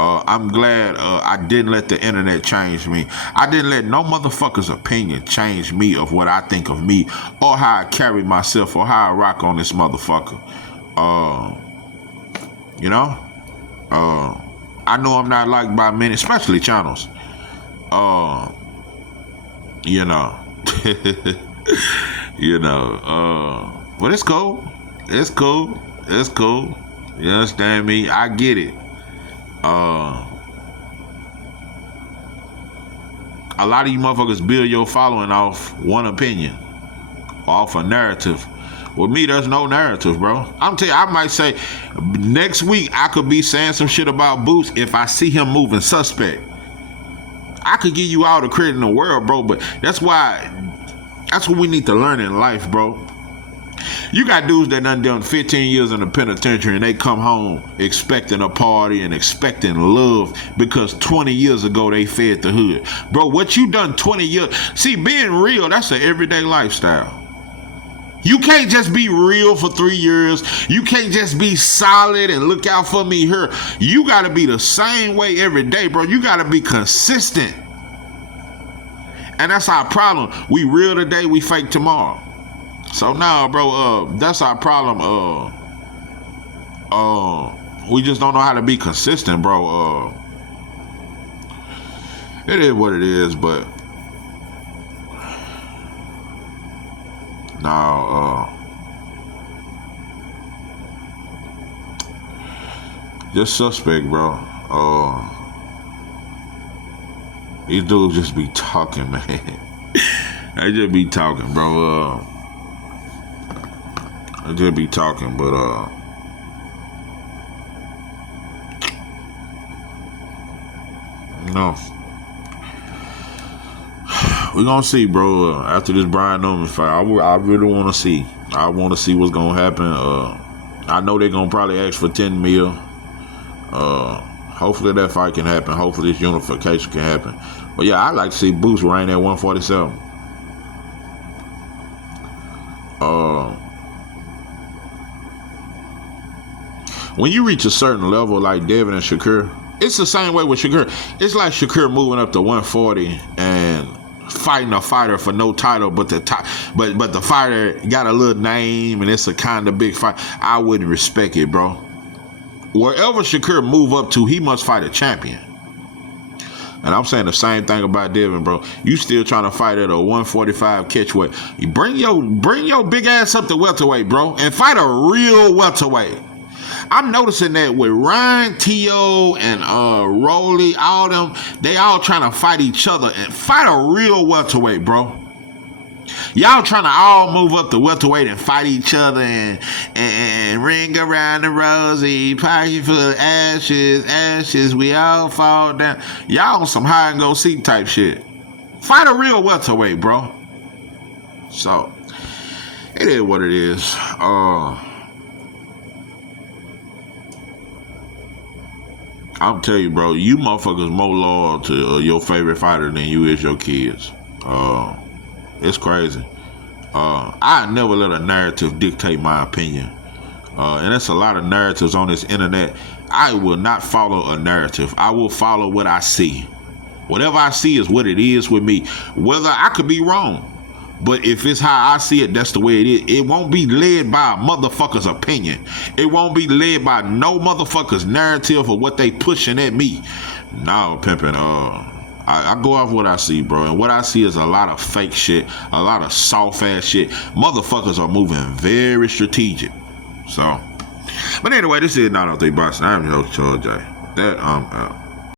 I'm glad I didn't let the internet change me. I didn't let no motherfucker's opinion change me of what I think of me or how I carry myself or how I rock on this motherfucker. You know? I know I'm not liked by many, especially channels. You know. You know. But it's cool. It's cool. It's cool. You understand me? I get it. A lot of you motherfuckers build your following off one opinion, off a narrative. With me, there's no narrative, bro. I'm telling you, I might say next week I could be saying some shit about Boots if I see him moving suspect. I could give you all the credit in the world, bro, but that's what we need to learn in life, bro. You got dudes that done 15 years in the penitentiary and they come home expecting a party and expecting love because 20 years ago they fed the hood. Bro, what you done 20 years... See, being real, that's an everyday lifestyle. You can't just be real for 3 years. You can't just be solid and look out for me here. You got to be the same way every day, bro. You got to be consistent. And that's our problem. We real today, we fake tomorrow. So now, bro, that's our problem. We just don't know how to be consistent, bro. It is what it is, but no, just suspect, bro. These dudes just be talking, man. They just be talking, bro. I just be talking, but no. We're gonna see, bro. After this Brian Norman fight, I really want to see. I want to see what's gonna happen. I know they're gonna probably ask for 10 mil. Hopefully that fight can happen. Hopefully this unification can happen. But yeah, I'd like to see Boots reign at 147. When you reach a certain level like Devin and Shakur, it's the same way with Shakur. It's like Shakur moving up to 140 and fighting a fighter for no title, but the fighter got a little name and it's a kind of big fight. I wouldn't respect it, bro. Wherever Shakur move up to, he must fight a champion. And I'm saying the same thing about Devin, bro. You still trying to fight at a 145 catchweight. You bring your big ass up to welterweight, bro, and fight a real welterweight. I'm noticing that with Ryan, T.O., and Rolly, all them, they all trying to fight each other and fight a real welterweight, bro. Y'all trying to all move up the welterweight and fight each other and ring around the rosy, pocket full of ashes, we all fall down. Y'all on some high and go seek type shit. Fight a real welterweight, bro. So, it is what it is. I'm telling you, bro, you motherfuckers more loyal to your favorite fighter than you is your kids. It's crazy. I never let a narrative dictate my opinion. And there's a lot of narratives on this internet. I will not follow a narrative. I will follow what I see. Whatever I see is what it is with me. Whether I could be wrong. But if it's how I see it, that's the way it is. It won't be led by a motherfucker's opinion. It won't be led by no motherfucker's narrative or what they pushing at me. No, pimping. I go off what I see, bro. And what I see is a lot of fake shit, a lot of soft ass shit. Motherfuckers are moving very strategic. So, but anyway, this is Not Out There Boxing. I'm your host, Jay. That I'm out.